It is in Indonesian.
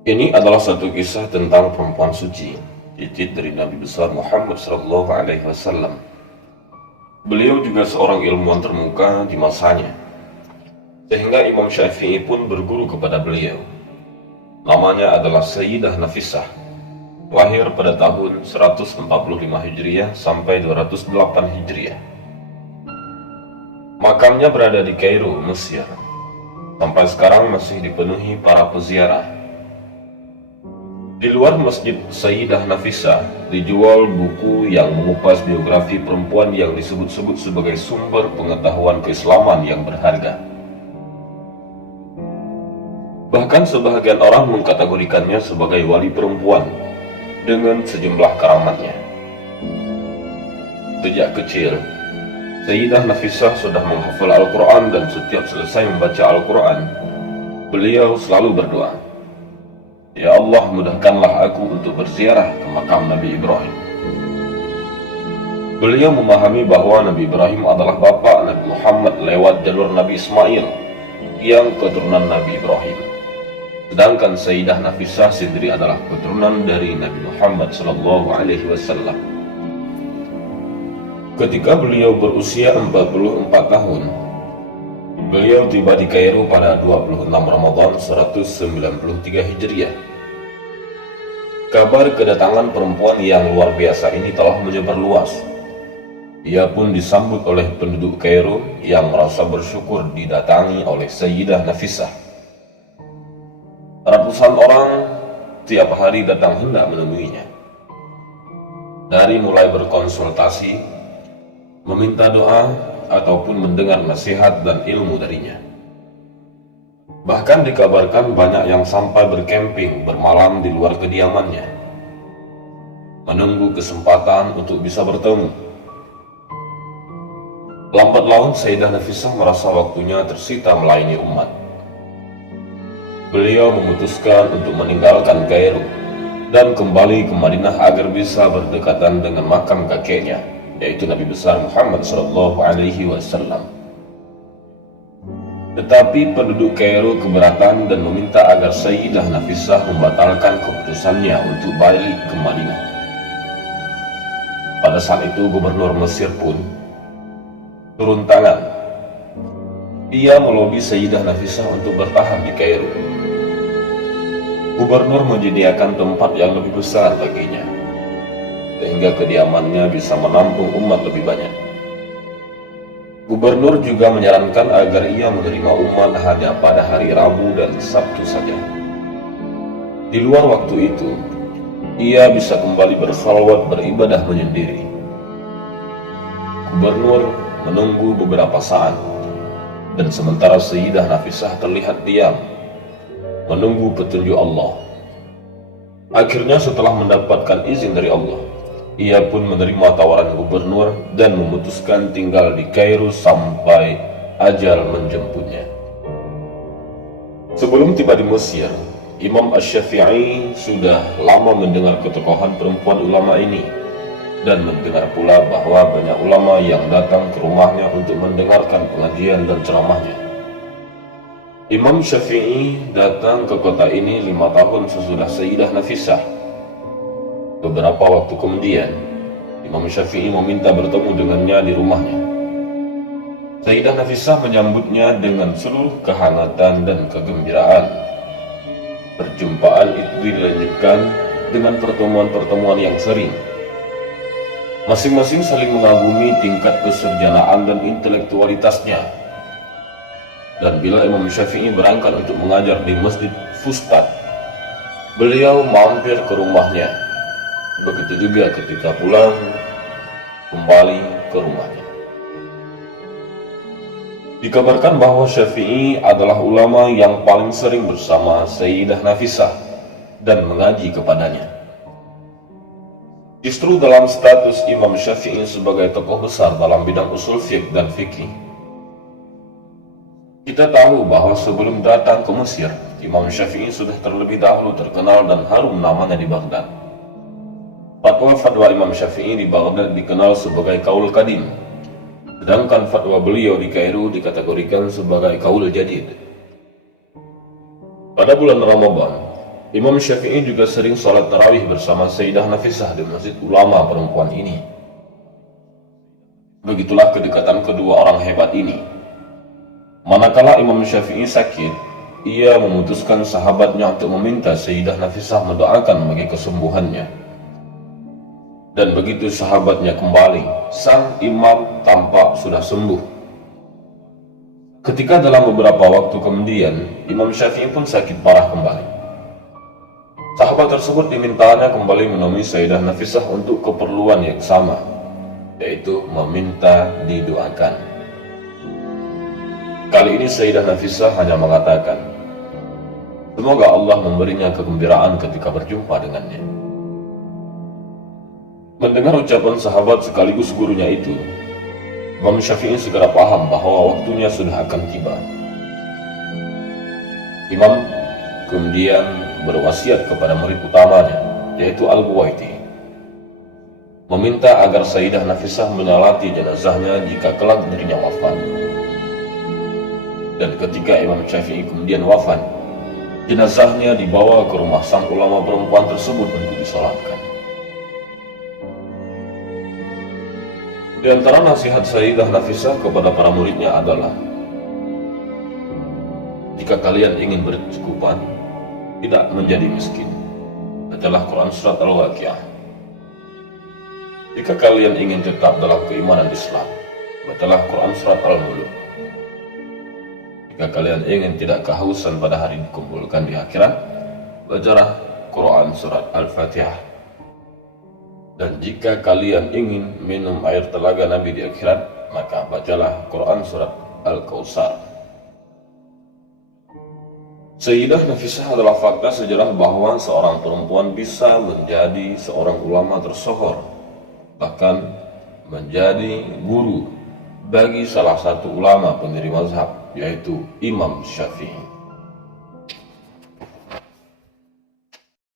Ini adalah satu kisah tentang perempuan suci, cicit dari Nabi besar Muhammad SAW. Beliau juga seorang ilmuwan termuka di masanya, sehingga Imam Syafi'i pun berguru kepada beliau. Namanya adalah Sayyidah Nafisah, lahir pada tahun 145 Hijriah sampai 208 Hijriah. Makamnya berada di Kairo, Mesir. Sampai sekarang masih dipenuhi para peziarah. Di luar Masjid Sayyidah Nafisah dijual buku yang mengupas biografi perempuan yang disebut-sebut sebagai sumber pengetahuan keislaman yang berharga. Bahkan sebahagian orang mengkategorikannya sebagai wali perempuan dengan sejumlah karamatnya. Sejak kecil, Sayyidah Nafisah sudah menghafal Al-Quran dan setiap selesai membaca Al-Quran, beliau selalu berdoa, "Ya Allah, mudahkanlah aku untuk berziarah ke makam Nabi Ibrahim." Beliau memahami bahwa Nabi Ibrahim adalah bapa Nabi Muhammad lewat jalur Nabi Ismail yang keturunan Nabi Ibrahim. Sedangkan Sayyidah Nafisah sendiri adalah keturunan dari Nabi Muhammad SAW. Ketika beliau berusia 44 tahun, beliau tiba di Kairo pada 26 Ramadan 193 Hijriah. Kabar kedatangan perempuan yang luar biasa ini telah menyebar luas. Ia pun disambut oleh penduduk Kairo yang merasa bersyukur didatangi oleh Sayyidah Nafisah. Ratusan orang tiap hari datang hendak menemuinya. Dari mulai berkonsultasi, meminta doa, ataupun mendengar nasihat dan ilmu darinya. Bahkan dikabarkan banyak yang sampai berkemping bermalam di luar kediamannya, menunggu kesempatan untuk bisa bertemu. Lambat laun Sayyidah Nafisah merasa waktunya tersita melayani umat. Beliau memutuskan untuk meninggalkan Kairo dan kembali ke Madinah agar bisa berdekatan dengan makam kakeknya, yaitu Nabi besar Muhammad SAW. Tetapi penduduk Kairo keberatan dan meminta agar Sayyidah Nafisah membatalkan keputusannya untuk balik ke Madinah. Pada saat itu gubernur Mesir pun turun tangan. Ia melobi Sayyidah Nafisah untuk bertahan di Kairo. Gubernur menyediakan tempat yang lebih besar baginya, sehingga kediamannya bisa menampung umat lebih banyak. Gubernur juga menyarankan agar ia menerima umat hanya pada hari Rabu dan Sabtu saja. Di luar waktu itu, ia bisa kembali berkhalwat beribadah menyendiri. Gubernur menunggu beberapa saat, dan sementara Sayyidah Nafisah terlihat diam, menunggu petunjuk Allah. Akhirnya setelah mendapatkan izin dari Allah, ia pun menerima tawaran gubernur dan memutuskan tinggal di Kairo sampai ajal menjemputnya. Sebelum tiba di Mesir, Imam Asy-Syafi'i sudah lama mendengar ketokohan perempuan ulama ini dan mendengar pula bahwa banyak ulama yang datang ke rumahnya untuk mendengarkan pengajian dan ceramahnya. Imam Syafi'i datang ke kota ini 5 tahun sesudah Sayyidah Nafisah. Beberapa waktu kemudian, Imam Syafi'i meminta bertemu dengannya di rumahnya. Sayyidah Nafisah menyambutnya dengan seluruh kehangatan dan kegembiraan. Perjumpaan itu dilanjutkan dengan pertemuan-pertemuan yang sering. Masing-masing saling mengagumi tingkat keserjanaan dan intelektualitasnya. Dan bila Imam Syafi'i berangkat untuk mengajar di Masjid Fustat, beliau mampir ke rumahnya. Begitu juga ketika pulang kembali ke rumahnya. Dikabarkan bahwa Syafi'i adalah ulama yang paling sering bersama Sayyidah Nafisah dan mengaji kepadanya. Justru dalam status Imam Syafi'i sebagai tokoh besar dalam bidang usul fiqh dan fikih, kita tahu bahwa sebelum datang ke Mesir, Imam Syafi'i sudah terlebih dahulu terkenal dan harum namanya di Baghdad. Fatwa-fatwa Imam Syafi'i di Baghdad dikenal sebagai kaul qadim, sedangkan fatwa beliau di Kairo dikategorikan sebagai kaul jadid. Pada bulan Ramadan, Imam Syafi'i juga sering sholat tarawih bersama Sayyidah Nafisah di masjid ulama perempuan ini. Begitulah kedekatan kedua orang hebat ini. Manakala Imam Syafi'i sakit, ia memutuskan sahabatnya untuk meminta Sayyidah Nafisah mendoakan bagi kesembuhannya. Dan begitu sahabatnya kembali, sang imam tampak sudah sembuh. Ketika dalam beberapa waktu kemudian, Imam Syafi'i pun sakit parah kembali. Sahabat tersebut dimintanya kembali menemui Sayyidah Nafisah untuk keperluan yang sama, yaitu meminta didoakan. Kali ini Sayyidah Nafisah hanya mengatakan, semoga Allah memberinya kegembiraan ketika berjumpa dengannya. Mendengar ucapan sahabat sekaligus gurunya itu, Imam Syafi'i segera paham bahwa waktunya sudah akan tiba. Imam kemudian berwasiat kepada murid utamanya, yaitu Al-Buwaiti, meminta agar Sayyidah Nafisah menyolati jenazahnya jika kelak dirinya wafat. Dan ketika Imam Syafi'i kemudian wafat, jenazahnya dibawa ke rumah sang ulama perempuan tersebut untuk disolatkan. Di antara nasihat Sayyidah Nafisah kepada para muridnya adalah, jika kalian ingin berkecukupan, tidak menjadi miskin, bacalah Quran Surat Al-Waqiah. Jika kalian ingin tetap dalam keimanan Islam, bacalah Quran Surat Al-Mulk. Jika kalian ingin tidak kehausan pada hari dikumpulkan di akhirat, bacalah Quran Surat Al-Fatihah. Dan jika kalian ingin minum air telaga Nabi di akhirat, maka bacalah Quran Surat Al-Kautsar. Sayyidah Nafisah adalah fakta sejarah bahwa seorang perempuan bisa menjadi seorang ulama tersohor, bahkan menjadi guru bagi salah satu ulama pendiri mazhab, yaitu Imam Syafi'i.